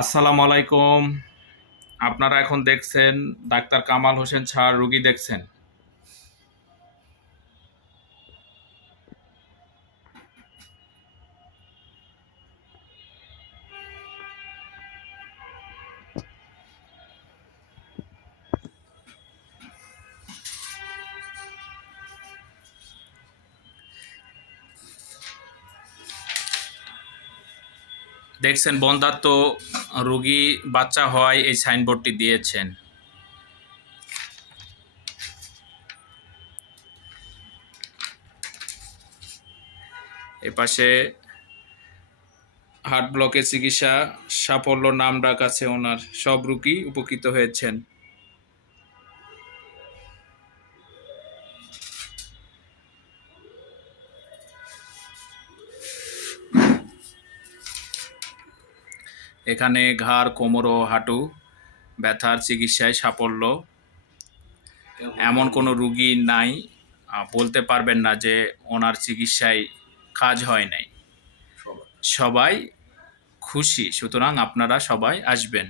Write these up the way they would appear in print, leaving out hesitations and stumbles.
আসসালামু আলাইকুম। আপনারা এখন দেখছেন ডাক্তার কামাল হোসেন স্যার রুগী দেখছেন। দেখছেন বন্ধাত্ম রুগী বাচ্চা হয় এই সাইনবোর্ডটি দিয়েছেন। এপাশে হার্ট ব্লকের চিকিৎসা সাফল্য নাম ডাক আছে ওনার, সব রুগী উপকৃত হয়েছেন। এখানে ঘাড়, কোমর ও হাঁটু ব্যথার চিকিৎসায় সাফল্য। এমন কোনো রুগী নাই বলতে পারবেন না যে ওনার চিকিৎসায় কাজ হয় নাই। সবাই খুশি, সুতরাং আপনারা সবাই আসবেন।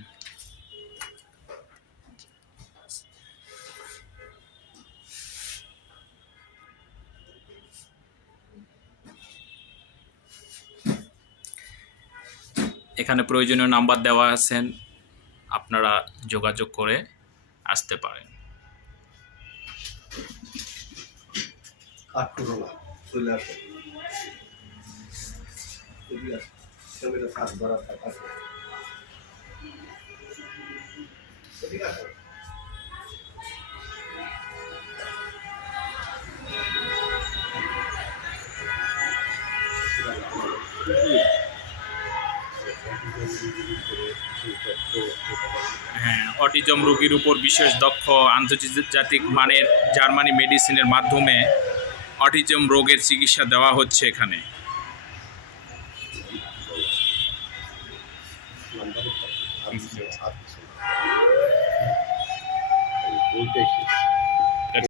এখানে প্রয়োজনীয় নাম্বার দেওয়া আছেন, আপনারা যোগাযোগ করে আসতে পারেন। হ্যাঁ, অটিজম রোগীর উপর বিশেষ দক্ষ আন্তর্জাতিক মানের জার্মানি মেডিসিনের মাধ্যমে অটিজম রোগের চিকিৎসা দেওয়া হচ্ছে এখানে। বলতে